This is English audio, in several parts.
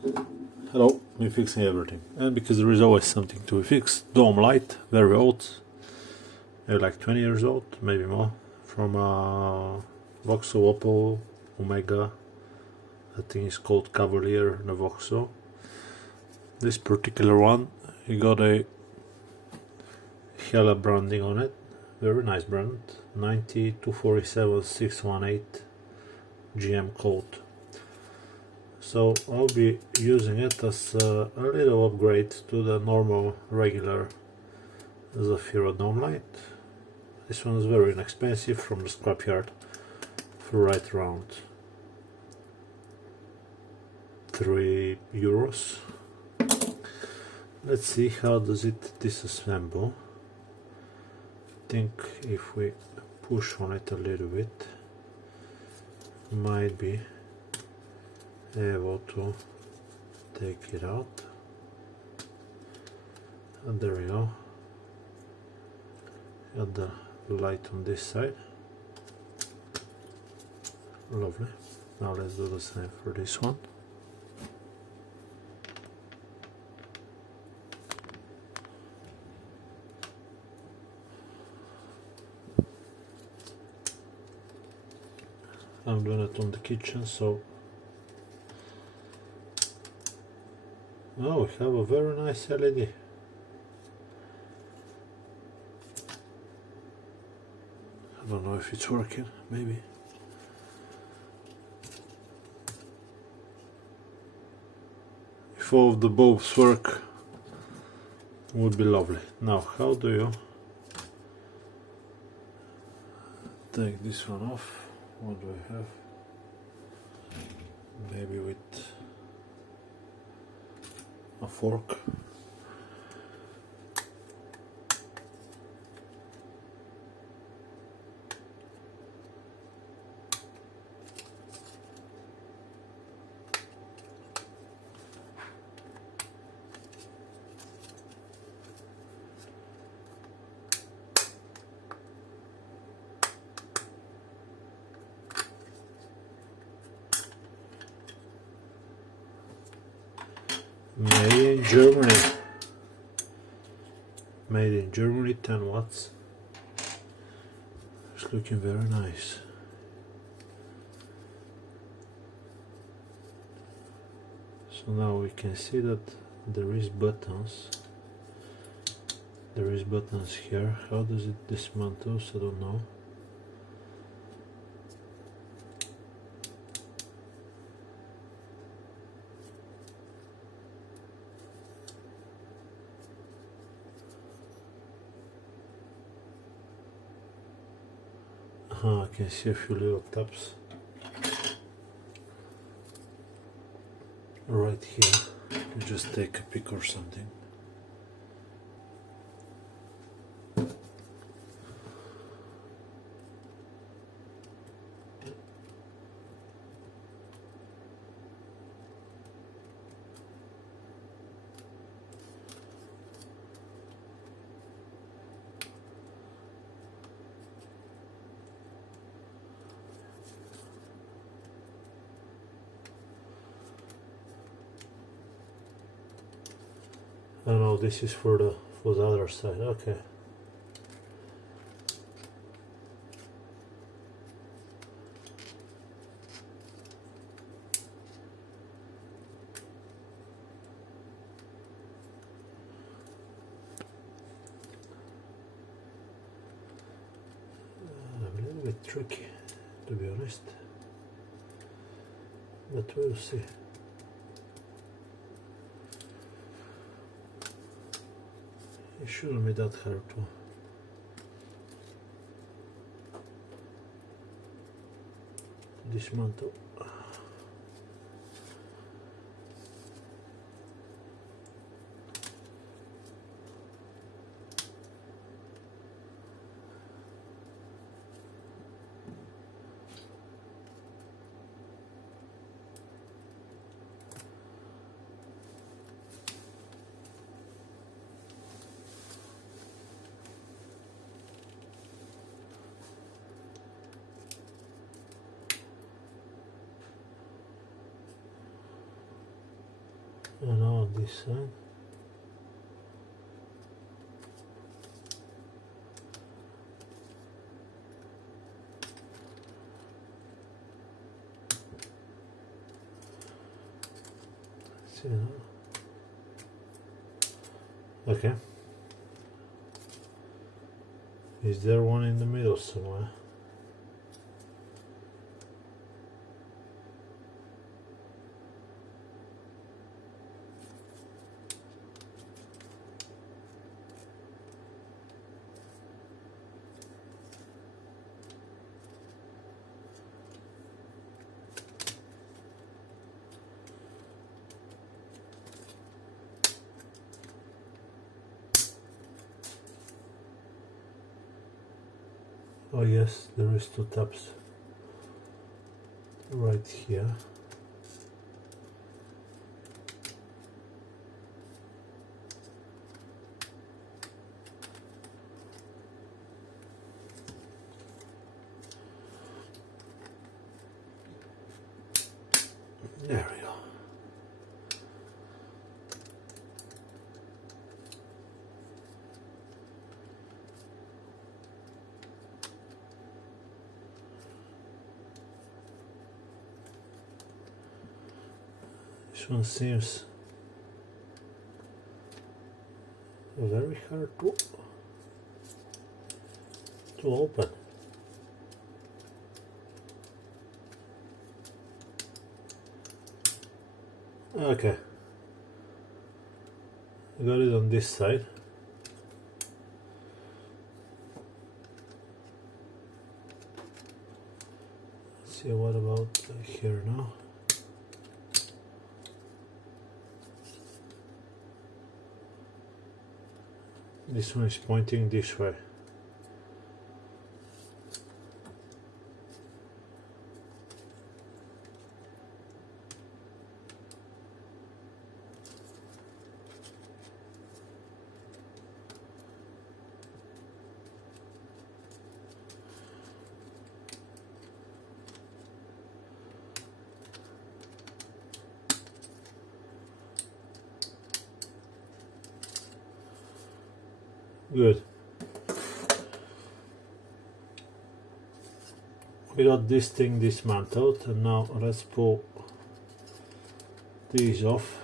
Hello, we're fixing everything, and because there is always something to fix. Dome light, very old, maybe like 20 years old, maybe more, from VAUXHALL OPEL Omega. I think it's called Cavalier the VAUXHALL. This particular one, you got a Hella branding on it, very nice brand, 90247-618 GM code. So I'll be using it as a little upgrade to the normal regular ZAFIRA dome light. This one is very inexpensive from the scrapyard for right around €3. Let's see how does it disassemble. I think if we push on it a little bit, might be able to take it out, and there we go. Got the light on this side, lovely. Now let's do the same for this one. I'm doing it on the kitchen, so oh, we have a very nice LED. I don't know if it's working, maybe. If all of the bulbs work, would be lovely. Now, how do you take this one off? What do I have? Maybe with a fork. Made in Germany. Made in Germany, 10 watts. It's looking very nice. So now we can see that there is buttons. There is buttons here. How does it dismantle? I don't know. I can see a few little tabs right here. You just take a pick or something. Oh no, this is for the other side. Okay. A little bit tricky, to be honest, but we'll see. It shouldn't be that hard to dismantle. And now on this side. See now. Okay. Is there one in the middle somewhere? Oh yes, there is two tabs right here. There we go. This one seems very hard to open. Okay, I got it on this side. Let's see, what about here now? This one is pointing this way. Good. We got this thing dismantled, and now let's pull these off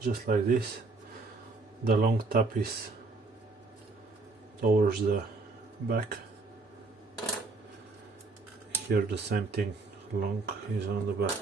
just like this. The long tab is towards the back. Here the same thing, long is on the back.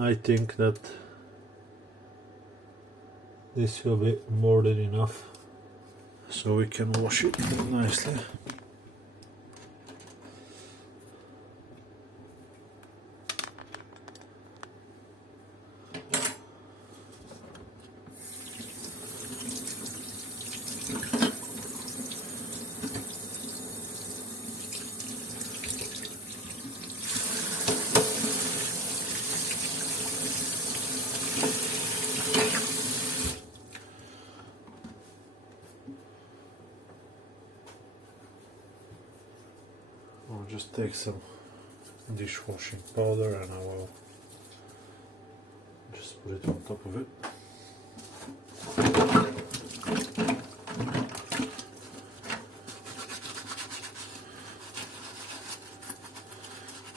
I think that this will be more than enough, so we can wash it nicely. I'll just take some dishwashing powder and I will just put it on top of it.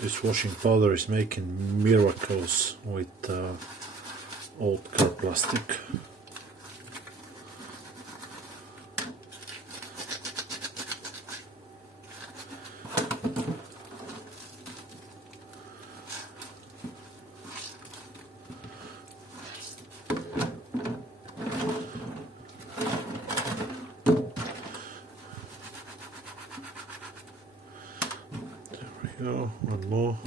Dishwashing powder is making miracles with old car plastic. Go, one more.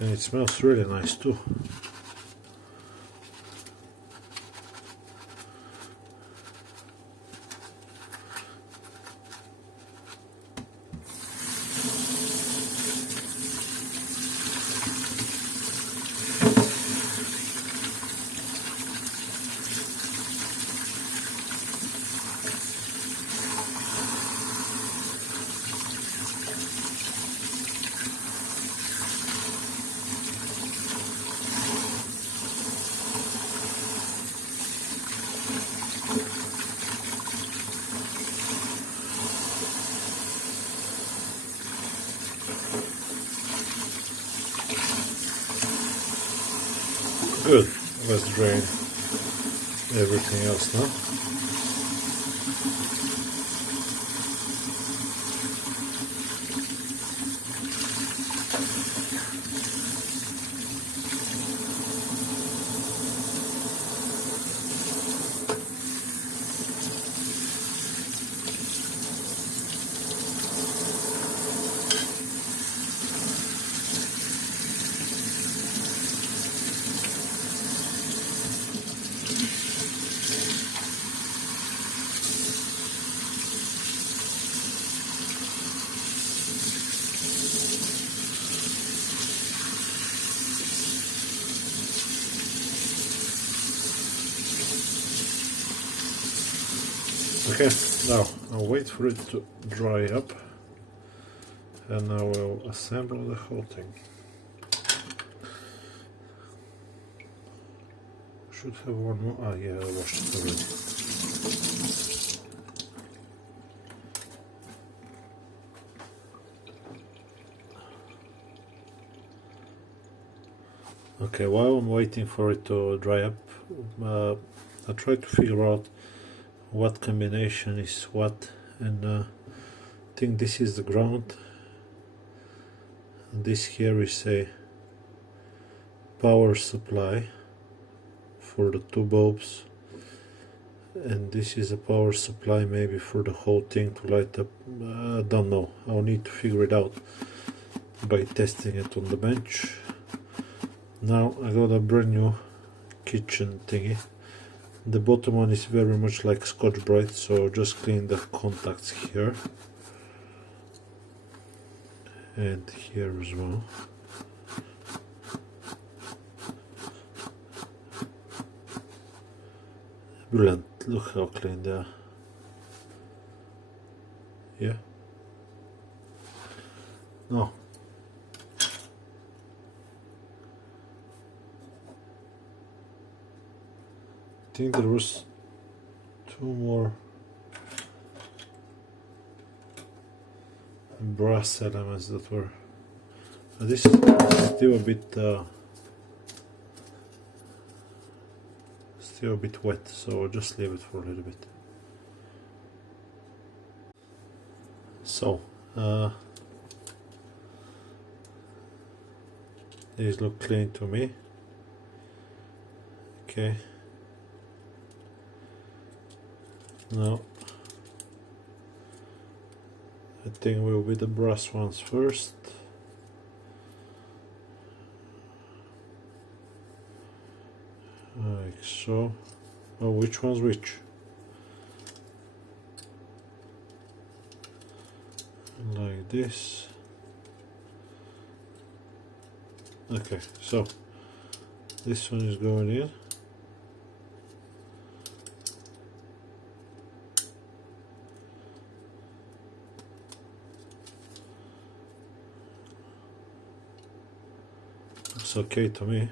And it smells really nice too. Good. Let's drain everything else now. Okay, now I'll wait for it to dry up and I will assemble the whole thing. Should have one more. Ah, yeah, I washed it already. Okay, while I'm waiting for it to dry up, I try to figure out what combination is what, and I think this is the ground. This here is a power supply for the two bulbs, and this is a power supply maybe for the whole thing to light up. I don't know, I'll need to figure it out by testing it on the bench. Now I got a brand new kitchen thingy. The bottom one is very much like Scotch Brite, so just clean the contacts here and here as well. Brilliant, look how clean they are. Yeah. No. I think there was two more brass elements that were. This is still a bit wet, so I'll just leave it for a little bit. So these look clean to me. Okay. Now I think we'll be the brass ones first. Like so. Oh, which one's which? Like this. Okay, so this one is going in. Looks okay to me.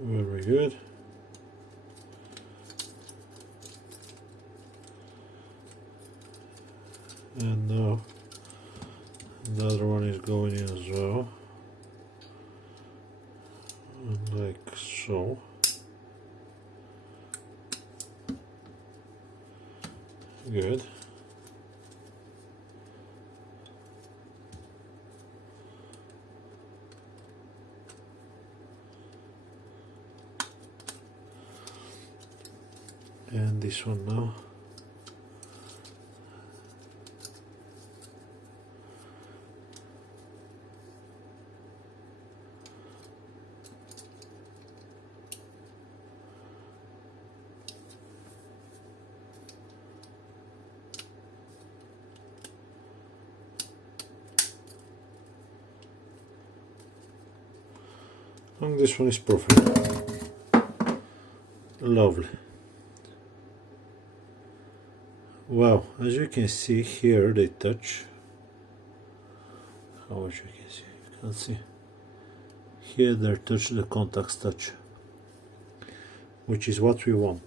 Very good. And now another one is going in as well, like so. Good. And this one now. And this one is perfect. Lovely. Wow, as you can see here they touch. How much you can see? You can't see. Here they touch, the contacts touch, which is what we want.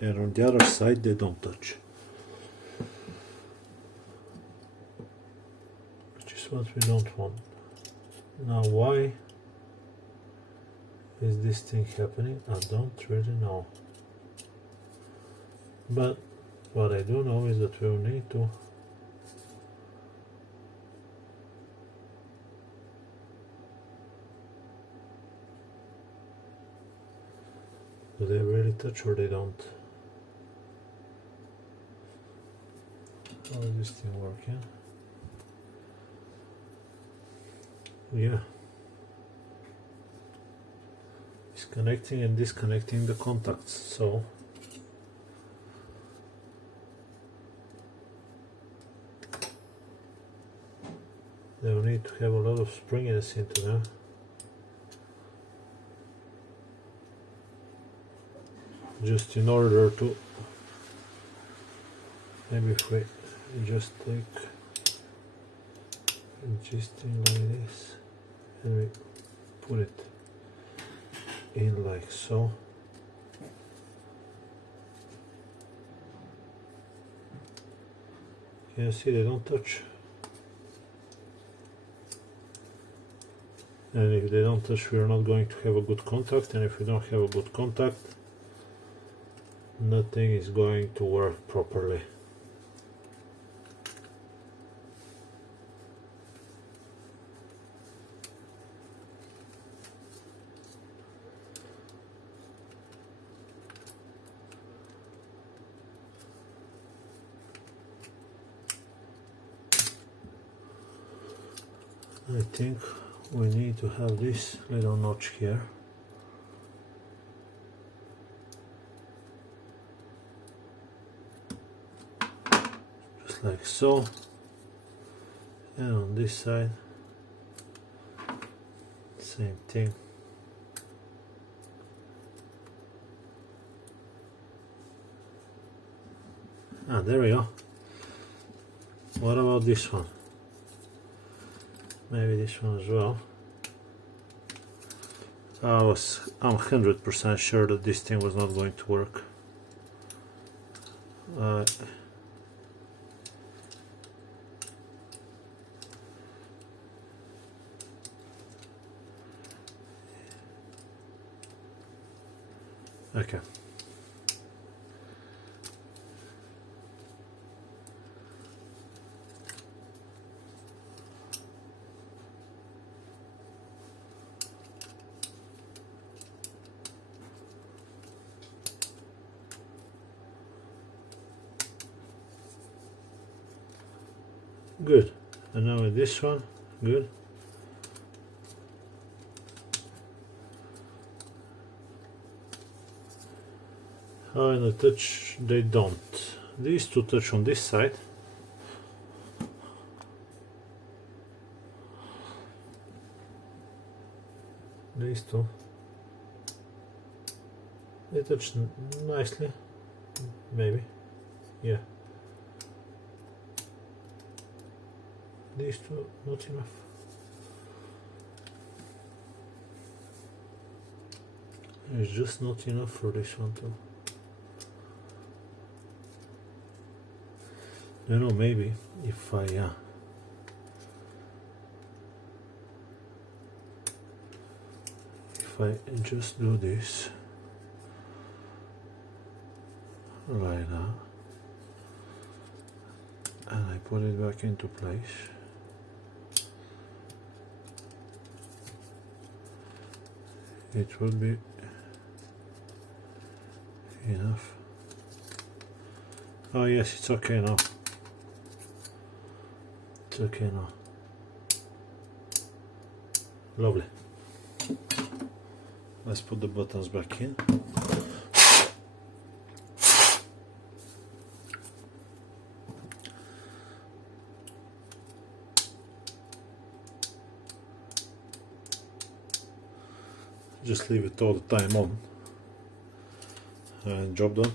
and on the other side they don't touch, which is what we don't want. Now why is this thing happening? I don't really know, but what I do know is that we will need to do they really touch or they don't? How is this thing working? Yeah. It's connecting and disconnecting the contacts, so they will need to have a lot of springiness into them. Just in order to, maybe if we just take existing like this and we put it in like so. Can you see they don't touch? And if they don't touch, we are not going to have a good contact, and if we don't have a good contact, nothing is going to work properly. I think we need to have this little notch here. Just like so. And on this side, same thing. Ah, there we go. What about this one? Maybe this one as well. I'm 100% sure that this thing was not going to work. Okay. Good. And now with this one, good. How in the touch? They don't. These two touch on this side. These two. They touch nicely. Maybe. Yeah. These two, not enough. It's just not enough for this one too. You know, maybe if I just do this like that and I put it back into place, it would be enough. Oh yes, it's okay now. It's okay now. Lovely. Let's put the buttons back in. Just leave it all the time on and job done.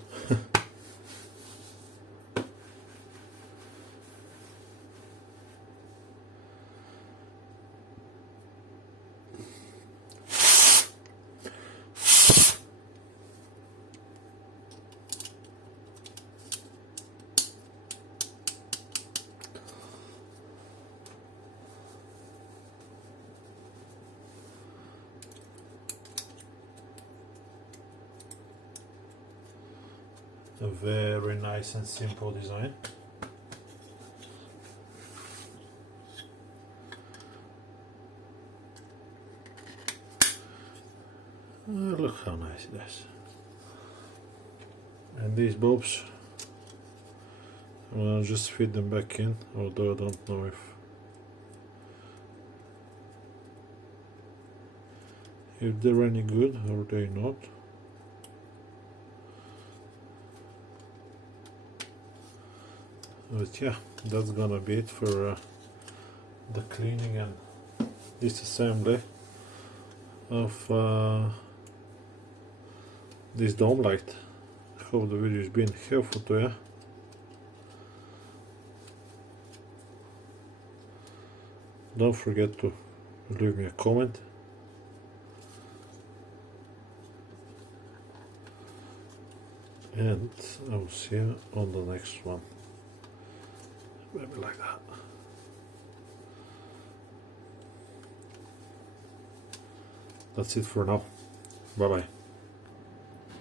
A very nice and simple design. Look how nice it is. And these bulbs, I'm gonna just fit them back in, although I don't know if they're any good or they're not. But yeah, that's gonna be it for the cleaning and disassembly of this dome light. I hope the video has been helpful to you. Don't forget to leave me a comment. And I will see you on the next one. Maybe like that. That's it for now. Bye bye.